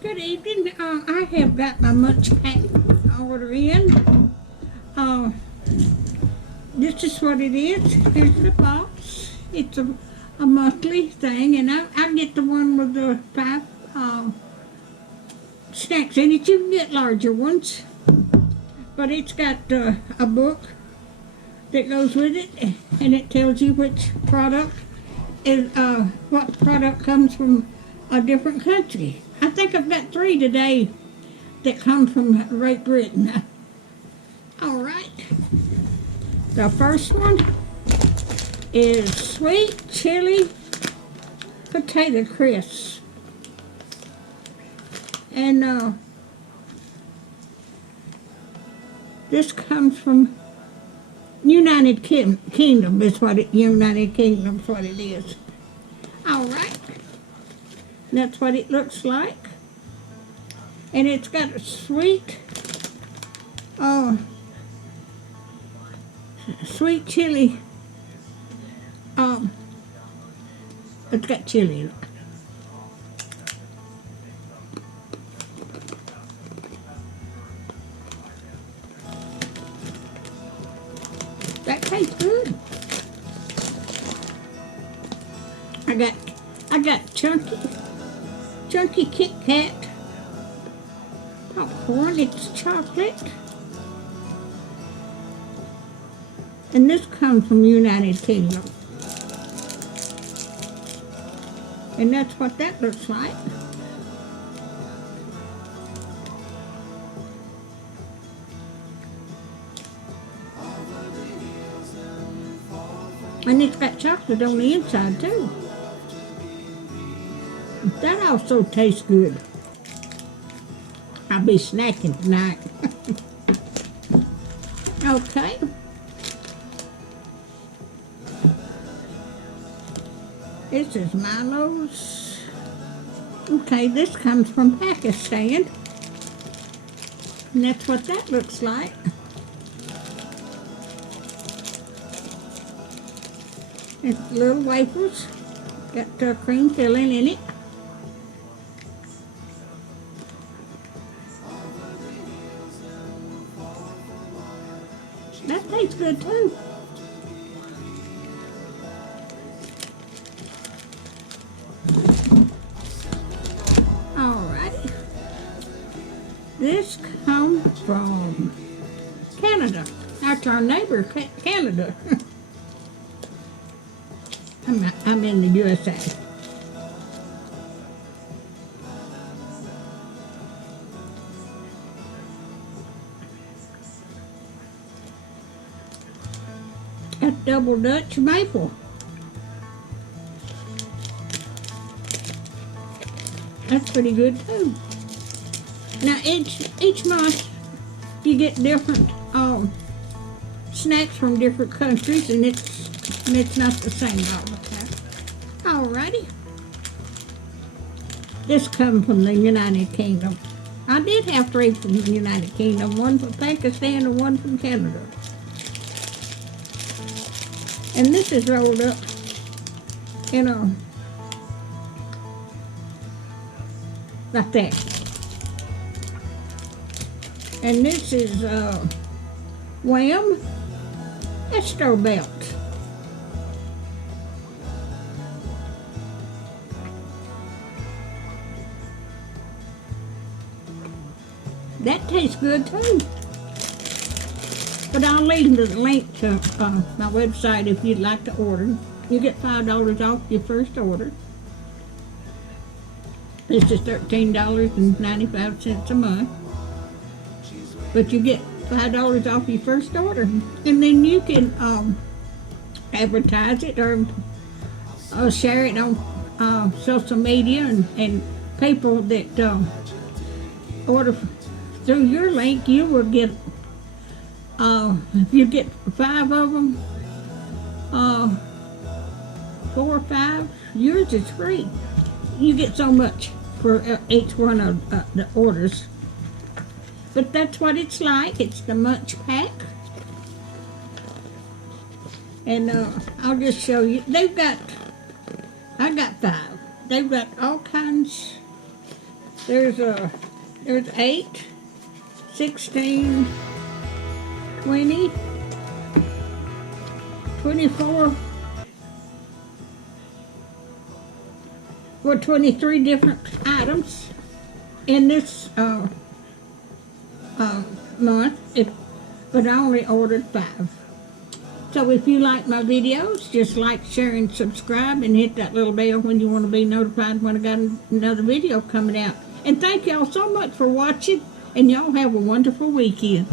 Good evening. I have got my MunchPak order in. Uh, this is what it is. Here's the box. It's a monthly thing, and I get the one with the 5 snacks in it. You can get larger ones, but it's got a book that goes with it, and it tells you which product is what product comes from a different country. I think I've got 3 today that come from Great Britain. All right. The first one is sweet chili potato crisps. And this comes from United Kingdom is what it is. All right. That's what it looks like. And it's got a sweet chili. It's got chili in it. That tastes good. I got chunky Kit Kat popcorn. It's chocolate. And this comes from United Kingdom. And that's what that looks like. And it's got chocolate on the inside too. That also tastes good. I'll be snacking tonight. Okay. This is Milo's. Okay, this comes from Pakistan. And that's what that looks like. It's little wafers. Got cream filling in it. That tastes good too. Alrighty. This comes from Canada. That's our neighbor, Canada. I'm in the USA. That's double Dutch maple. That's pretty good too. Now each month you get different snacks from different countries, and it's not the same all the time. Alrighty. This comes from the United Kingdom. I did have 3 from the United Kingdom, 1 from Pakistan and 1 from Canada. And this is rolled up in like that. And this is Wham Estro Belt. That tastes good too. But I'll leave the link to my website if you'd like to order. You get $5 off your first order. This is $13.95 a month. But you get $5 off your first order. And then you can advertise it or share it on social media, and people that order through your link, you will get, if you get 5 of them, 4 or 5, yours is free. You get so much for each one of the orders. But that's what it's like. It's the MunchPak. And I'll just show you. I got 5. They've got all kinds There's 8, 16, 20, 24, or 23 different items in this month, but I only ordered 5. So if you like my videos, just like, share, and subscribe, and hit that little bell when you want to be notified when I got another video coming out. And thank y'all so much for watching, and y'all have a wonderful weekend.